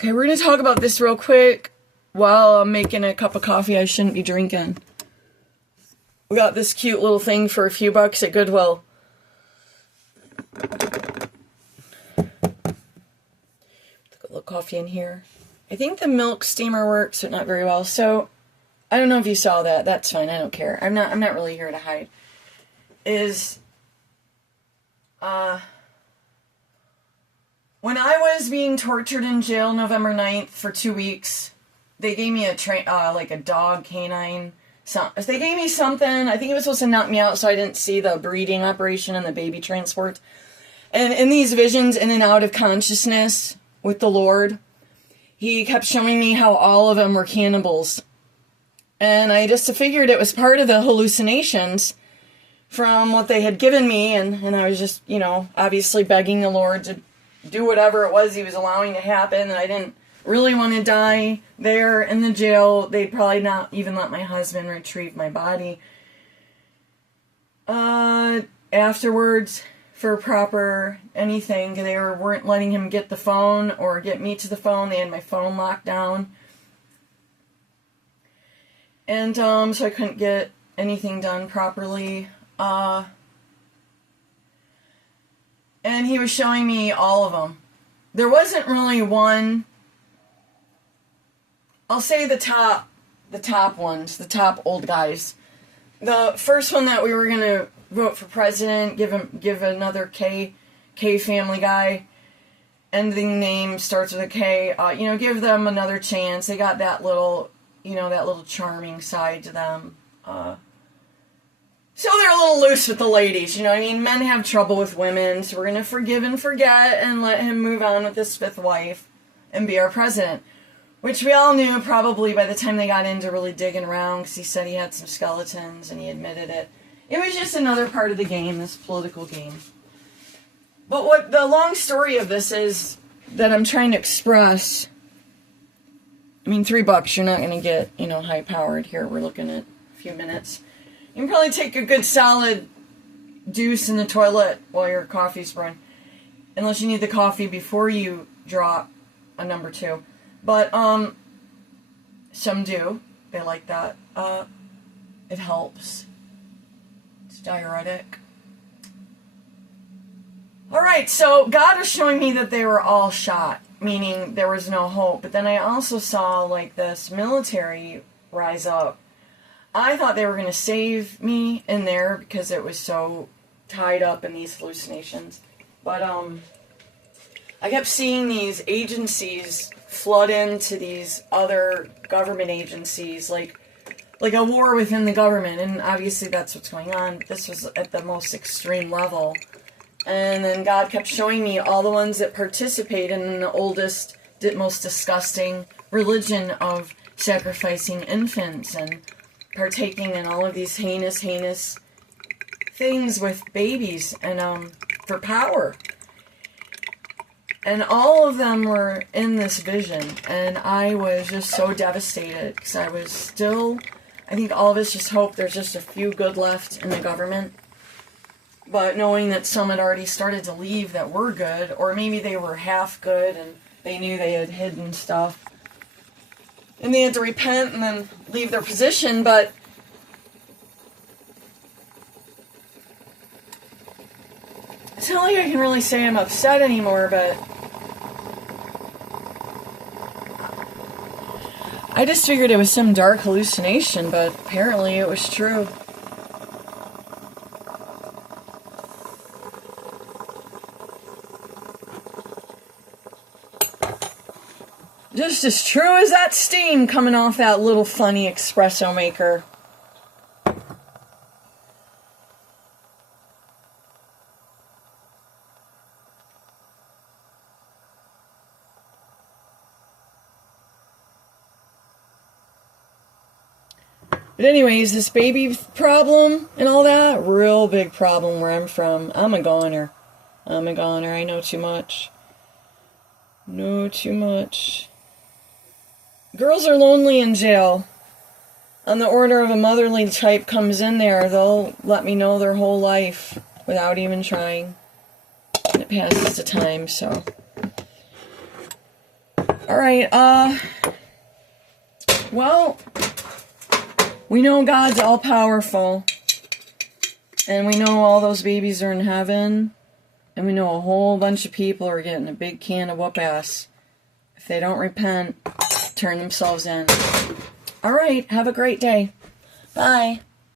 Okay, we're going to talk about this real quick while I'm making a cup of coffee I shouldn't be drinking. We got this cute little thing for a few bucks at Goodwill. Put a little coffee in here. I think the milk steamer works, but not very well. So, I don't know if you saw that. That's fine. I don't care. I'm not really here to hide. When I was being tortured in jail November 9th for 2 weeks, they gave me like a dog canine. They gave me something. I think it was supposed to knock me out so I didn't see the breeding operation and the baby transport. And in these visions, in and out of consciousness with the Lord, He kept showing me how all of them were cannibals. And I just figured it was part of the hallucinations from what they had given me. And I was just, obviously begging the Lord to do whatever it was He was allowing to happen. And I didn't really want to die there in the jail. They'd probably not even let my husband retrieve my body. Afterwards, for proper anything, they weren't letting him get the phone or get me to the phone. They had my phone locked down. And so I couldn't get anything done properly. And he was showing me all of them. There wasn't really one. I'll say the top ones, the top old guys. The first one that we were going to vote for president, give another K family guy, ending name starts with a K, give them another chance. They got that little, that little charming side to them. So they're a little loose with the ladies, Men have trouble with women, so we're going to forgive and forget and let him move on with his fifth wife and be our president. Which we all knew probably by the time they got into really digging around, because he said he had some skeletons and he admitted it. It was just another part of the game, this political game. But what the long story of this is that I'm trying to express, $3 you're not going to get, high powered here. We're looking at a few minutes. You can probably take a good solid deuce in the toilet while your coffee's brewing. Unless you need the coffee before you drop a number 2. But, some do. They like that. It helps. It's diuretic. Alright, so God was showing me that they were all shot, meaning there was no hope. But then I also saw, this military rise up. I thought they were going to save me in there because it was so tied up in these hallucinations. But, I kept seeing these agencies flood into these other government agencies, like a war within the government, and obviously that's what's going on. This was at the most extreme level. And then God kept showing me all the ones that participate in the oldest, most disgusting religion of sacrificing infants and partaking in all of these heinous things with babies and for power. And all of them were in this vision, and I was just so devastated, because I think all of us just hope there's just a few good left in the government, but knowing that some had already started to leave that were good, or maybe they were half good, and they knew they had hidden stuff, and they had to repent and then leave their position, but it's not like I can really say I'm upset anymore, but I just figured it was some dark hallucination, but apparently it was true. Just as true as that steam coming off that little funny espresso maker. But anyways, this baby problem and all that, real big problem where I'm from. I'm a goner. I know too much. Know too much. Girls are lonely in jail. On the order of a motherly type comes in there, they'll let me know their whole life without even trying. And it passes the time, so. Alright, well, we know God's all-powerful, and we know all those babies are in heaven, and we know a whole bunch of people are getting a big can of whoop-ass if they don't repent, turn themselves in. Alright, have a great day. Bye.